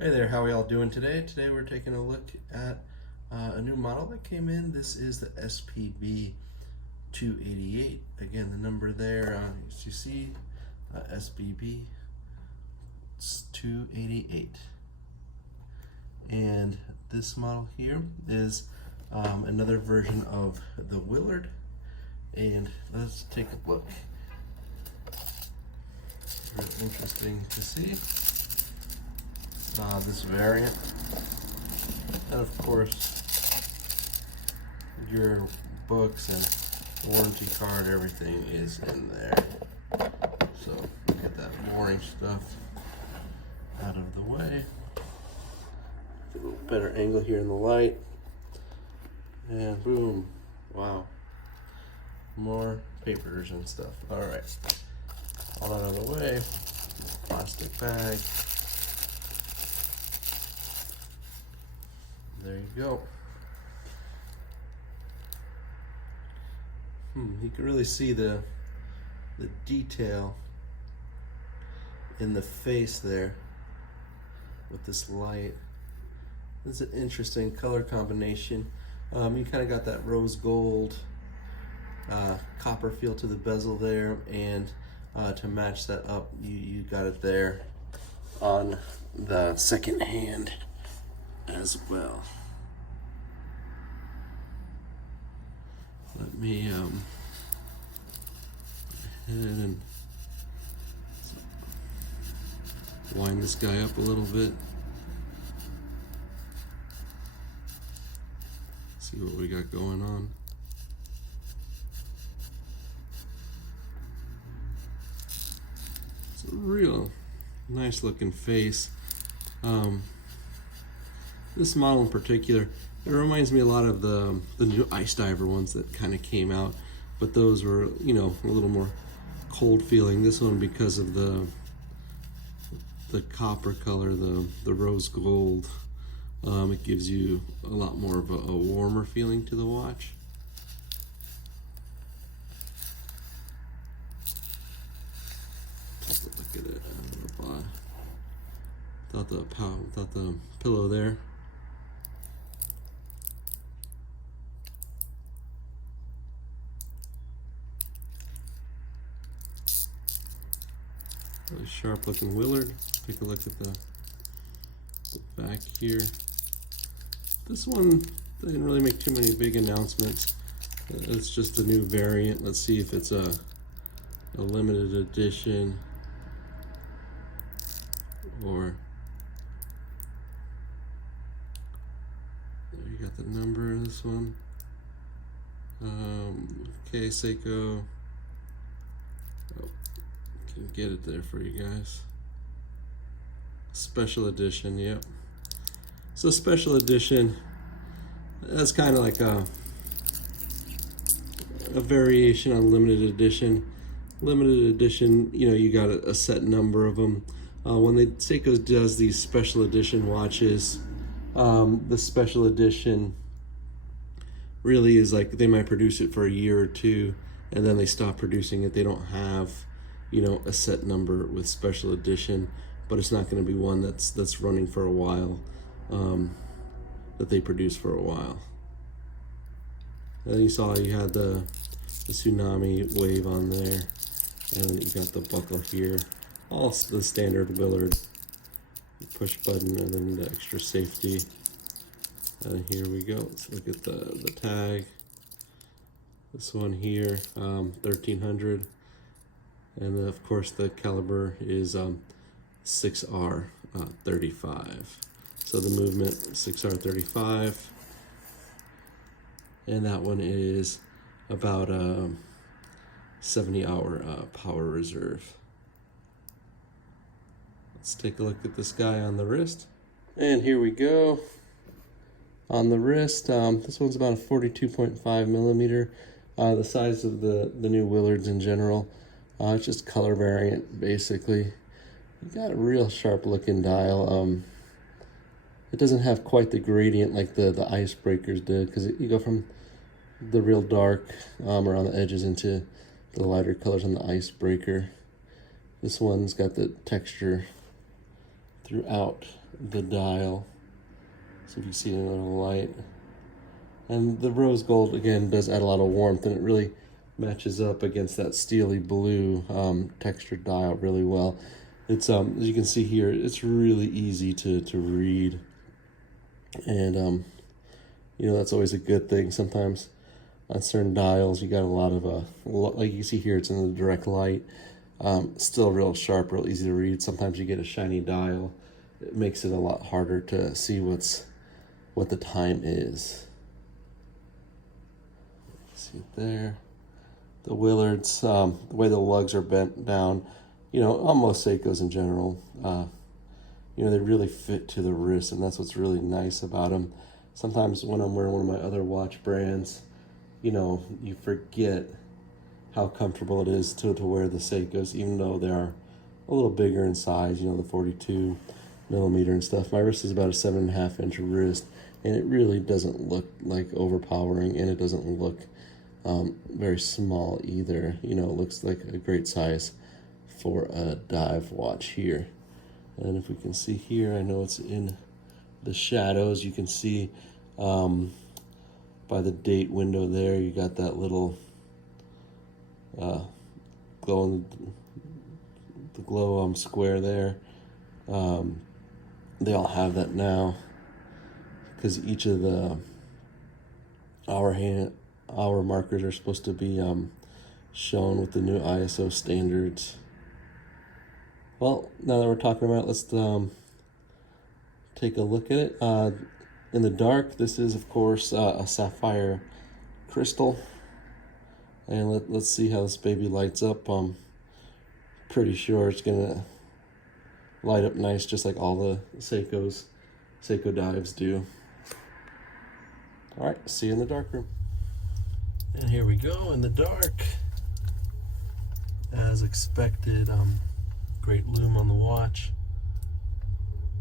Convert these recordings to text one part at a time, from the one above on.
Hey there, how are y'all doing today? Today we're taking a look at a new model that came in. This is the SPB288. Again, the number there, as you see, SPB288. And this model here is another version of the Willard. And let's take a look. Really interesting to see. This variant, and of course your books and warranty card, everything is in there. So get that boring stuff out of the way. Get a little better angle here in the light, and boom, wow, more papers and stuff. All right, all that out of the way. Plastic bag. There you go. You can really see the detail in the face there with this light. This is an interesting color combination. You kind of got that rose gold copper feel to the bezel there, and to match that up, you got it there on the second hand as well. Let me go ahead and wind this guy up a little bit. See what we got going on. It's a real nice looking face. This model in particular, it reminds me a lot of the new ice diver ones that kind of came out, but those were, you know, a little more cold feeling. This one, because of the copper color, the rose gold, it gives you a lot more of a warmer feeling to the watch. Just look at it. Without the pillow there. Really sharp looking Willard. Take a look at the back here. This one didn't really make too many big announcements. It's just a new variant. Let's see if it's a limited edition or there you got the number of this one. Okay, Seiko. Oh, can get it there for you guys. Special edition, yep. So special edition, that's kind of like a variation on limited edition. Limited edition, you know, you got a set number of them. When Seiko does these special edition watches, the special edition really is like they might produce it for a year or two and then they stop producing it. They don't have, you know, a set number with special edition, but it's not going to be one that's running for a while, that they produce for a while. And then you saw you had the tsunami wave on there, and then you got the buckle here. All the standard Willard push button, and then the extra safety. And here we go. Let's look at the tag. This one here, 1300, and then of course the caliber is 6R35. So the movement 6R35, and that one is about 70-hour power reserve. Let's take a look at this guy on the wrist. And here we go. On the wrist, this one's about a 42.5 millimeter. The size of the new Willards in general. It's just color variant, basically. You got a real sharp looking dial. It doesn't have quite the gradient like the icebreakers did, because you go from the real dark around the edges into the lighter colors on the icebreaker. This one's got the texture throughout the dial. So if you see it in a little light. And the rose gold, again, does add a lot of warmth, and it really matches up against that steely blue textured dial really well. It's as you can see here, it's really easy to read. And you know, that's always a good thing. Sometimes on certain dials, you got a lot of like you see here, it's in the direct light. Still real sharp, real easy to read. Sometimes you get a shiny dial. It makes it a lot harder to see what the time is. See it there. The Willards, the way the lugs are bent down, you know, almost Seikos in general, you know, they really fit to the wrist, and that's what's really nice about them. Sometimes when I'm wearing one of my other watch brands, you know, you forget how comfortable it is to wear the Seikos, even though they are a little bigger in size, you know, the 42 millimeter and stuff. My wrist is about a 7.5 inch wrist, and it really doesn't look like overpowering, and it doesn't look very small either. You know, it looks like a great size for a dive watch here. And if we can see here, I know it's in the shadows, you can see by the date window there, you got that little glow square there. They all have that now because each of the hour markers are supposed to be shown with the new ISO standards. Well, now that we're talking about it, let's take a look at it. In the dark, this is, of course, a sapphire crystal. And let's see how this baby lights up. I'm pretty sure it's going to light up nice, just like all the Seiko dives do. All right, see you in the dark room. And here we go in the dark. As expected, great lume on the watch.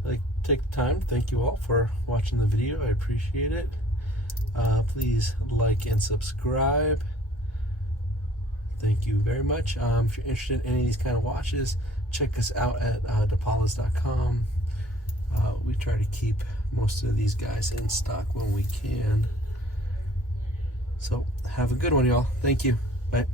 Like, take the time. Thank you all for watching the video. I appreciate it. Please like and subscribe. Thank you very much. If you're interested in any of these kind of watches, check us out at depalas.com. We try to keep most of these guys in stock when we can. So have a good one, y'all. Thank you. Bye.